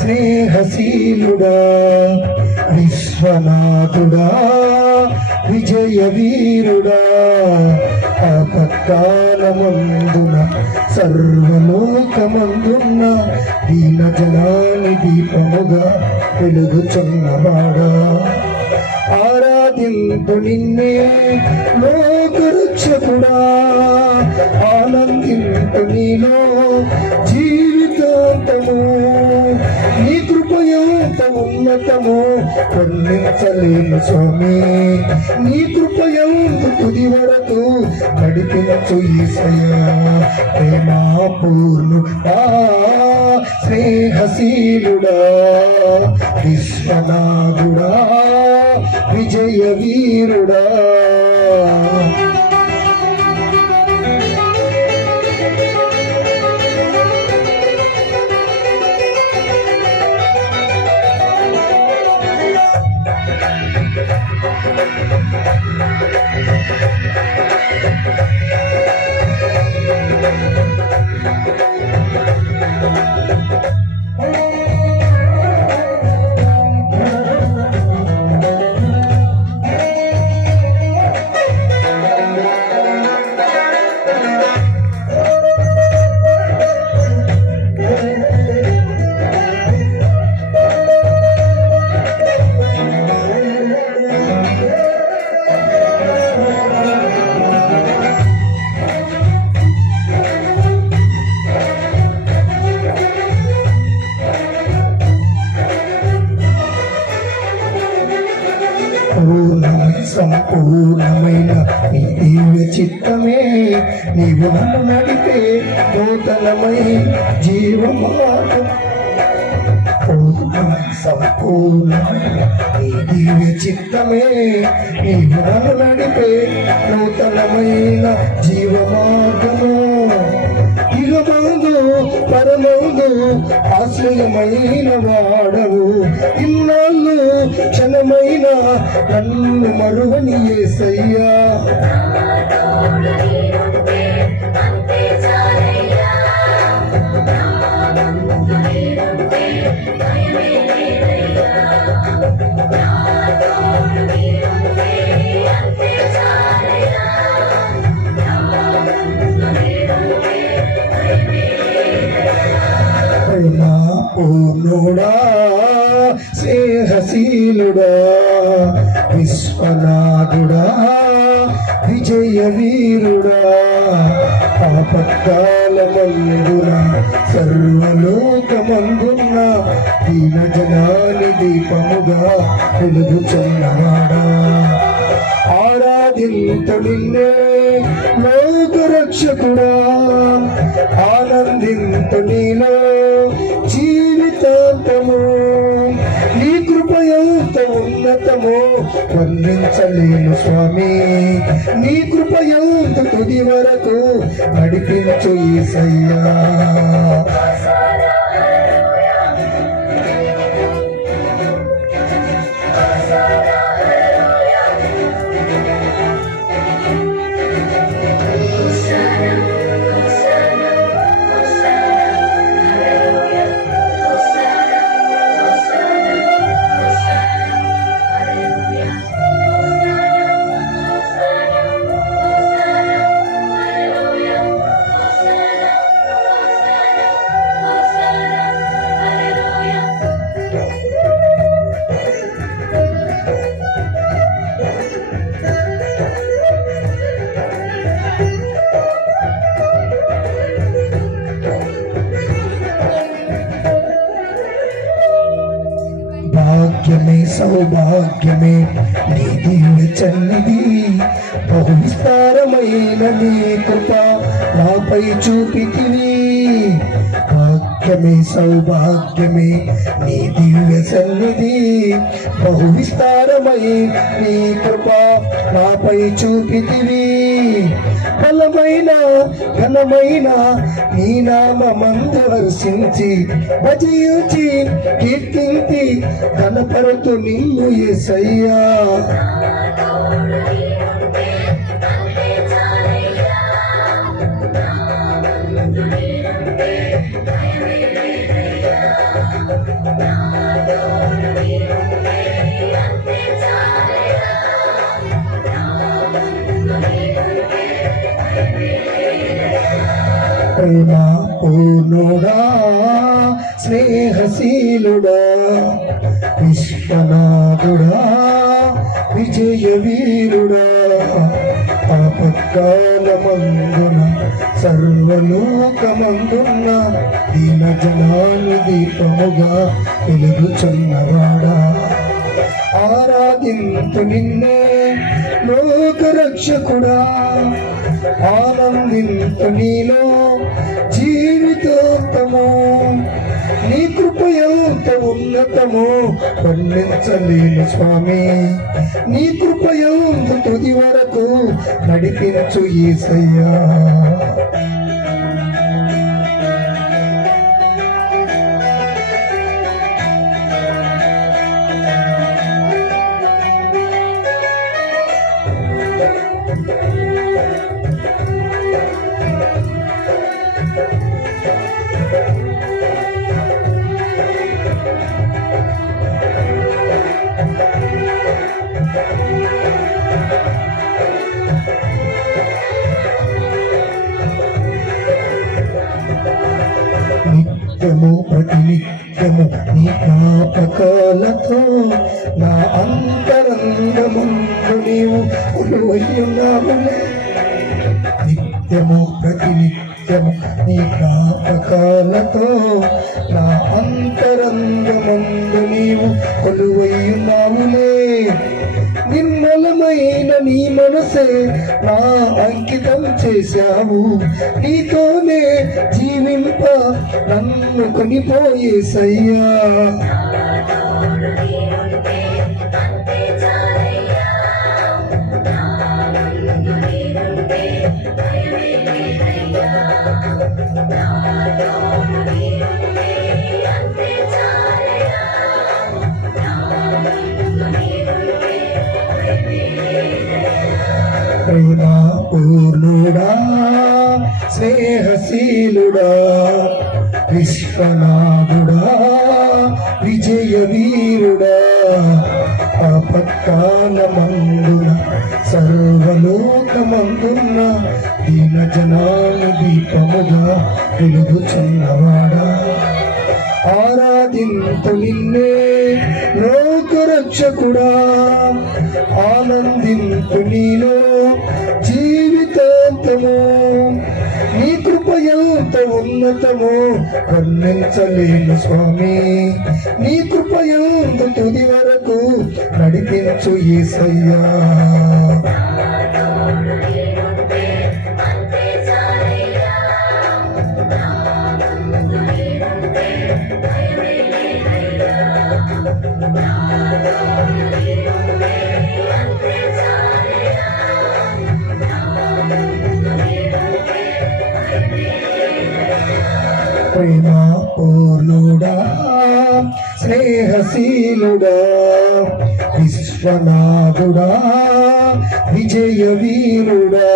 స్నేహశీలుడా విశ్వనాథుడా విజయ వీరుడా ఆపత్కాలమందున సర్వలోకమందున్న దీన జనాని దీపముగా వెలుగుచున్నవాడా ఆరాధింతు నిన్నే లోకరక్షకుడా ఆనందింతు నీలో జీవితాంతము నీ కృపయంత ఉన్నతము వర్ణించలేను స్వామి నీ కృపయంత తుది వరకు నడిపించు యేసయ్యా ప్రేమాపూర్ణుడా స్నేహశీలుడా విశ్వనాథుడా విజయ వీరుడా సంపూర్ణమైన నీ దివ్య చిత్తమే నీవు నన్ను నడిపే నూతనమై జీవమార్గం సంపూర్ణమైన నీ దివ్య చిత్తమే నీవు నన్ను నడిపే నూతనమైన జీవమార్గము ఇహమందు పరమందు ఆశ్రయమైన వాడవు ఇన్నాళ్ళు క్షణమైన నన్ను మరువని యేసయ్యా పూర్ణుడా స్నేహశీలుడా విశ్వనాథుడా విజయ వీరుడా ఆపత్కాలమందున సర్వలోకమందున్న దీన జనాని దీపముగా వెలుగుచున్నవాడా ఆరాధింతు నిన్నే లోకరక్షకుడా ఆనందింతు నీలో జీవితాంతము నీ కృపయంత ఉన్నతము వర్ణించలేను స్వామి నీ కృపయంత తుది వరకు నడిపించు యేసయ్యా భాగ్యమే సౌభాగ్యమే నీ దివ్య చన్నిధి బహు విస్తారమైన నీ కృప నాపై చూపితివి భాగ్యమే సౌభాగ్యమే నీ దివ్య సన్నిధి బహు విస్తారమై నీ కృప నాపై చూపితివి బలమైన ఘనమైన నీ నామమందు వర్షించి భజించి కీర్తించి ఘనపరుతు నిన్ను యేసయ్యా ప్రేమ పూర్ణుడా స్నేహశీలుడా విశ్వనాథుడా విజయ వీరుడా ఆపత్కాలమందున సర్వలోకమందున్న దీన జనాన్ని దీపముగా వెలుగుచున్నవాడా ఆరాధింతు నిన్నే లోకరక్షకుడా ఆనందింతు నీలో జీవితోత్తము నీ కృప ఎంత ఉన్నతము వర్ణించలేను స్వామి నీ కృప ఎంత తుది వరకు నడిపించు యేసయ్యా నిత్యము ప్రతినిత్యము నీ జ్ఞాపకాలతో నా అంతరంగమందు నీవు కొలువయ్యున్నావులే నిత్యము ప్రతినిత్యము నీ జ్ఞాపకాలతో నా అంతరంగమందు నీవు కొలువయ్యున్నావులే నిర్మలమైన నీ మనసే నా అంకితం చేశావు నీతోనే జీవింప నన్ను కొనిపోయేసయ్యా ప్రేమ పూర్ణుడా స్నేహశీలుడా విశ్వనాథుడా విజయ వీరుడా ఆపత్కాలమందున సర్వలోకమందున్న దీన జనాన్ని దీపముగా వెలుగుచున్నవాడా ఆరాధింతు నిన్నే లోకరక్షకుడా ఆనందింతు నీలో జీవితాంతము నీ కృప ఎంత ఉన్నతము వర్ణించలేను స్వామి నీ కృప ఎంత తుది వరకు నడిపించు యేసయ్యా ప్రేమ పూర్ణుడా స్నేహశీలుడా విశ్వనాథుడా విజయ వీరుడా